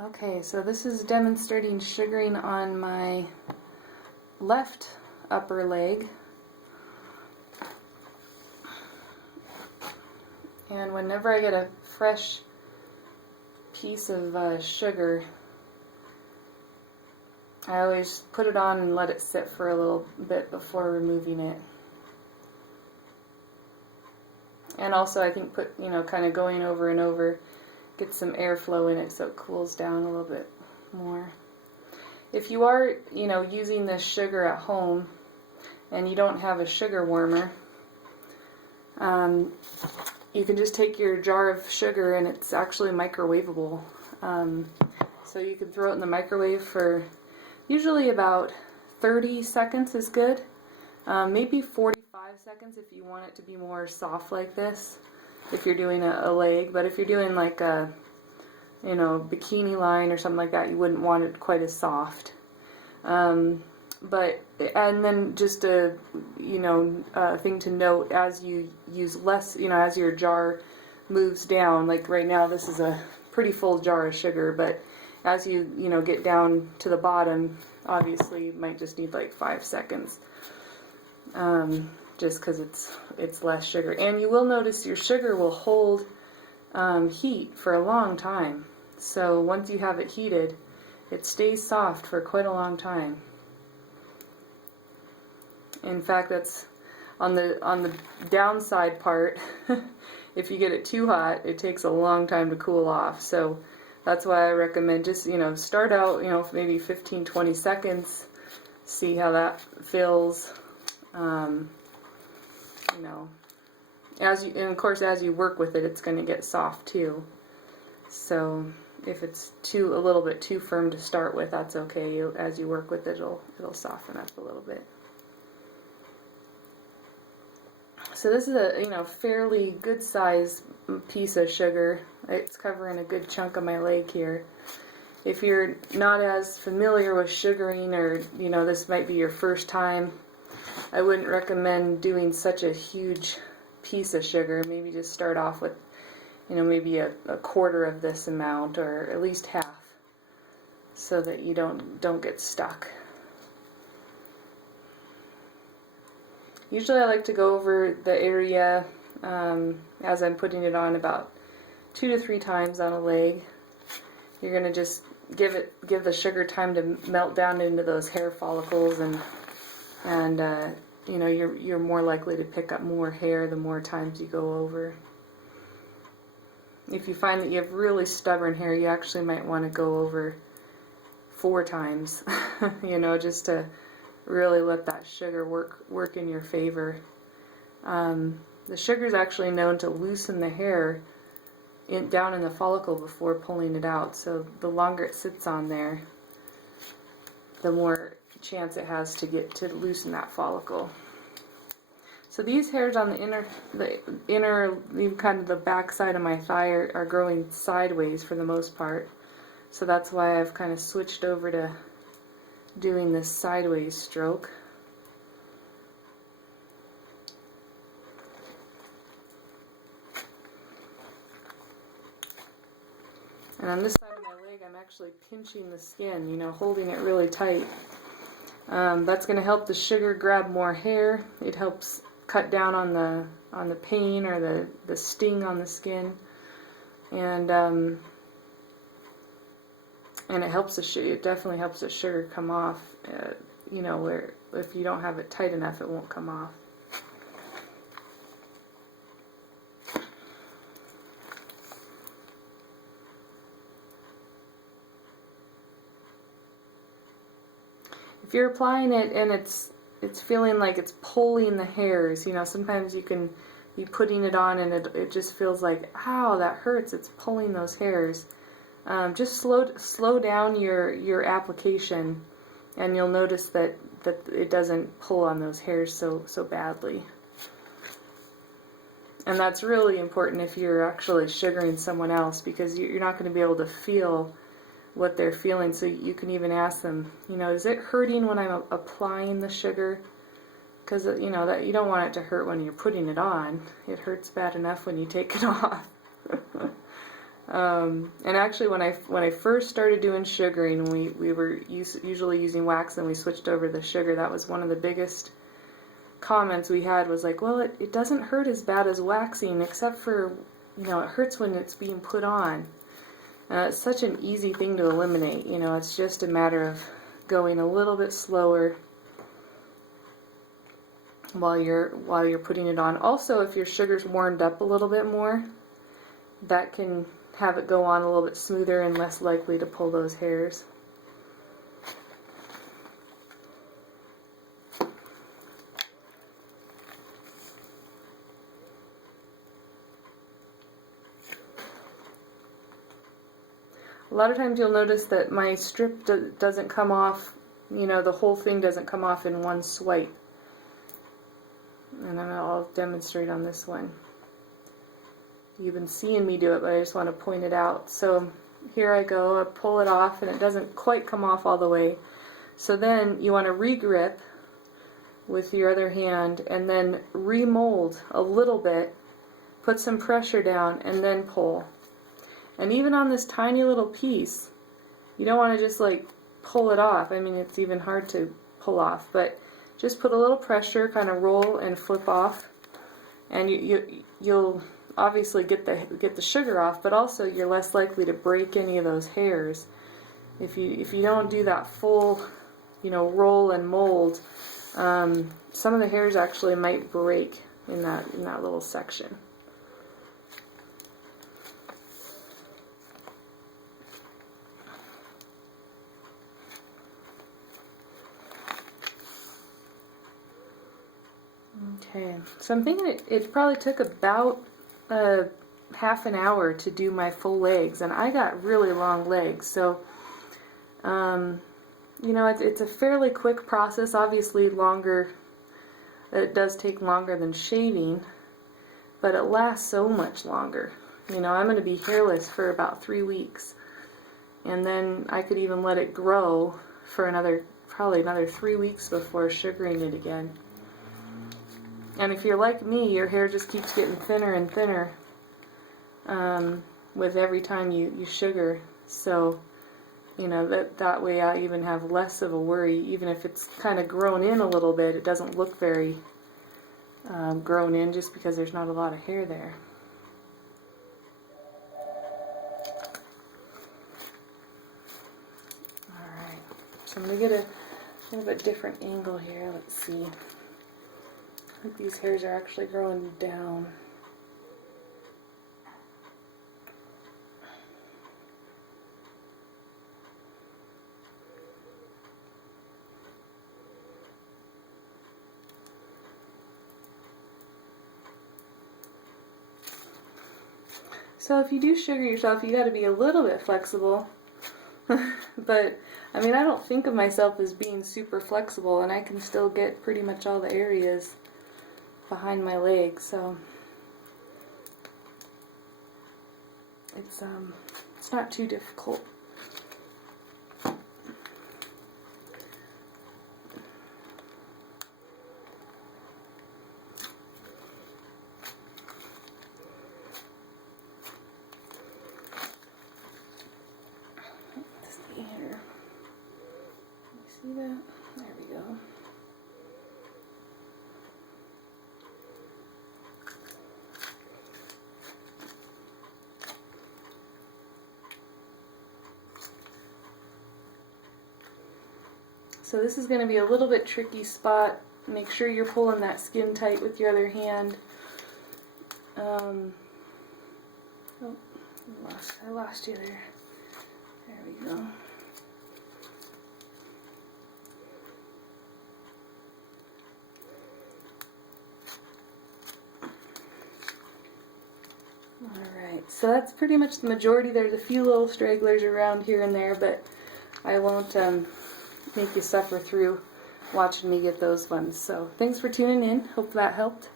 Okay, so this is demonstrating sugaring on my left upper leg. And whenever I get a fresh piece of sugar, I always put it on and let it sit for a little bit before removing it. And also I think kind of going over and over, get some airflow in it so it cools down a little bit more. If you are, using this sugar at home and you don't have a sugar warmer, you can just take your jar of sugar, and it's actually microwavable. So you can throw it in the microwave for usually about 30 seconds is good. Maybe 45 seconds if you want it to be more soft like this, if you're doing a leg. But if you're doing like a bikini line or something like that, you wouldn't want it quite as soft. And then just a thing to note, as you use less, as your jar moves down, like right now this is a pretty full jar of sugar, but as you get down to the bottom, obviously you might just need like 5 seconds, just because it's less sugar. And you will notice your sugar will hold heat for a long time. So once you have it heated, it stays soft for quite a long time. In fact, that's on the downside part. If you get it too hot, it takes a long time to cool off. So that's why I recommend just start out maybe 15-20 seconds, see how that feels. And of course as you work with it, it's going to get soft too. So if it's a little bit too firm to start with, that's okay. As you work with it, it'll soften up a little bit. So this is a fairly good size piece of sugar. It's covering a good chunk of my leg here. If you're not as familiar with sugaring, or this might be your first time, I wouldn't recommend doing such a huge piece of sugar. Maybe just start off with maybe a quarter of this amount, or at least half, so that you don't get stuck. Usually I like to go over the area as I'm putting it on about 2 to 3 times on a leg. You're going to just give the sugar time to melt down into those hair follicles, and you're more likely to pick up more hair the more times you go over. If you find that you have really stubborn hair, you actually might want to go over 4 times, just to really let that sugar work in your favor. The sugar is actually known to loosen the hair down in the follicle before pulling it out. So the longer it sits on there, the more chance it has to loosen that follicle. So these hairs on the inner, kind of the back side of my thigh are growing sideways for the most part. So that's why I've kind of switched over to doing this sideways stroke. And on this side of my leg, I'm actually pinching the skin, holding it really tight. That's going to help the sugar grab more hair. It helps cut down on the pain or the sting on the skin, and it helps it definitely helps the sugar come off. Where if you don't have it tight enough, it won't come off. If you're applying it and it's feeling like it's pulling the hairs, sometimes you can be putting it on and it just feels like, ow, that hurts, it's pulling those hairs. Just slow down your application, and you'll notice that it doesn't pull on those hairs so badly. And that's really important if you're actually sugaring someone else, because you're not going to be able to feel what they're feeling. So you can even ask them, is it hurting when I'm applying the sugar? Because that you don't want it to hurt when you're putting it on. It hurts bad enough when you take it off. And actually, when I first started doing sugaring, we were usually using wax, and we switched over to the sugar. That was one of the biggest comments we had, was like, well, it doesn't hurt as bad as waxing, except for, you know, it hurts when it's being put on. It's such an easy thing to eliminate. You know, it's just a matter of going a little bit slower while you're putting it on. Also, if your sugar's warmed up a little bit more, that can have it go on a little bit smoother and less likely to pull those hairs. A lot of times you'll notice that my strip doesn't come off, you know, the whole thing doesn't come off in one swipe. And I'll demonstrate on this one. You've been seeing me do it, but I just want to point it out. So here I go, I pull it off, and it doesn't quite come off all the way. So then you want to re-grip with your other hand, and then remold a little bit, put some pressure down, and then pull. And even on this tiny little piece, you don't want to just like pull it off. I mean, it's even hard to pull off, but just put a little pressure, kind of roll and flip off, and you'll obviously get the sugar off, but also you're less likely to break any of those hairs. If you don't do that full, you know, roll and mold, some of the hairs actually might break in that little section. Okay, so I'm thinking it probably took about half an hour to do my full legs, and I got really long legs, so you know, it's a fairly quick process. Obviously longer, it does take longer than shaving, but it lasts so much longer. You know, I'm going to be hairless for about 3 weeks, and then I could even let it grow for probably another 3 weeks before sugaring it again. And if you're like me, your hair just keeps getting thinner and thinner with every time you sugar. So, you know, that way I even have less of a worry. Even if it's kind of grown in a little bit, it doesn't look very grown in just because there's not a lot of hair there. Alright, so I'm going to get a little bit different angle here. Let's see. I think these hairs are actually growing down. So if you do sugar yourself, you got to be a little bit flexible. But I mean, I don't think of myself as being super flexible, and I can still get pretty much all the areas behind my legs, so it's not too difficult. Let's see here. Can you see that? There we go. So this is going to be a little bit tricky spot. Make sure you're pulling that skin tight with your other hand. Oh, I lost you there. There we go. Alright, so that's pretty much the majority. There's a few little stragglers around here and there, but I won't make you suffer through watching me get those ones. So thanks for tuning in. Hope that helped.